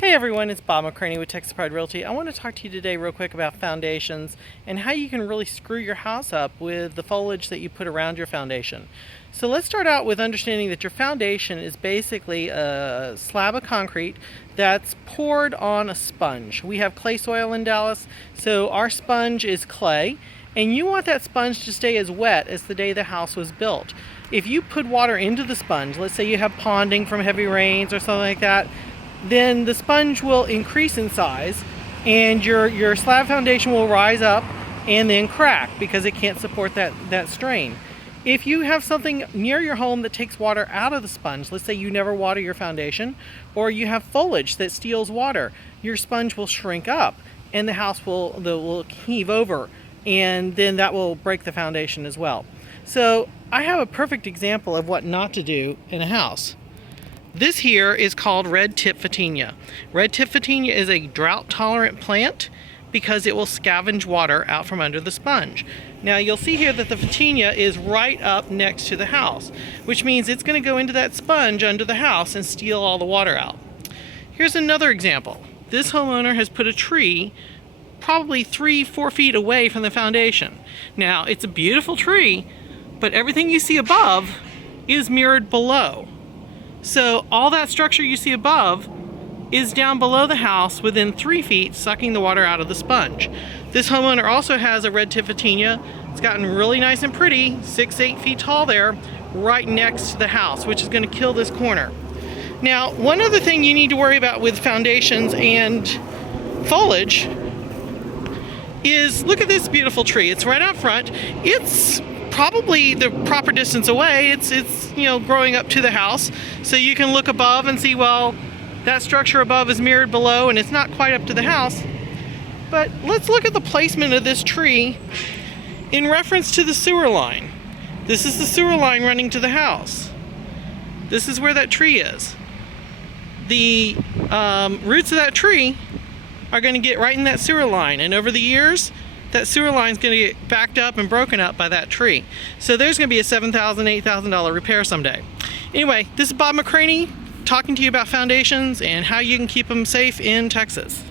Hey everyone, it's Bob McCraney with Texas Pride Realty. I want to talk to you today real quick about foundations and how you can really screw your house up with the foliage that you put around your foundation. So let's start out with understanding that your foundation is basically a slab of concrete that's poured on a sponge. We have clay soil in Dallas, so our sponge is clay, and you want that sponge to stay as wet as the day the house was built. If you put water into the sponge, let's say you have ponding from heavy rains or something like that, then the sponge will increase in size and your slab foundation will rise up and then crack because it can't support that strain. If you have something near your home that takes water out of the sponge, let's say you never water your foundation, or you have foliage that steals water, your sponge will shrink up and the house will heave over, and then that will break the foundation as well. So I have a perfect example of what not to do in a house. This here is called red tip photinia. Red tip photinia is a drought tolerant plant because it will scavenge water out from under the sponge. Now you'll see here that the photinia is right up next to the house, which means it's going to go into that sponge under the house and steal all the water out. Here's another example. This homeowner has put a tree probably 3-4 feet away from the foundation. Now it's a beautiful tree, but everything you see above is mirrored below. So all that structure you see above is down below the house within 3 feet, sucking the water out of the sponge. This homeowner also has a red tip photinia. It's gotten really nice and pretty, 6-8 feet tall there, right next to the house, which is going to kill this corner. Now, one other thing you need to worry about with foundations and foliage is, look at this beautiful tree. It's right out front. It's probably the proper distance away. It's growing up to the house, so you can look above and see, well, that structure above is mirrored below and it's not quite up to the house. But let's look at the placement of this tree in reference to the sewer line. This is the sewer line running to the house. This is where that tree is. The roots of that tree are going to get right in that sewer line, and over the years that sewer line is going to get backed up and broken up by that tree. So there's going to be a $7,000, $8,000 repair someday. Anyway, this is Bob McCraney talking to you about foundations and how you can keep them safe in Texas.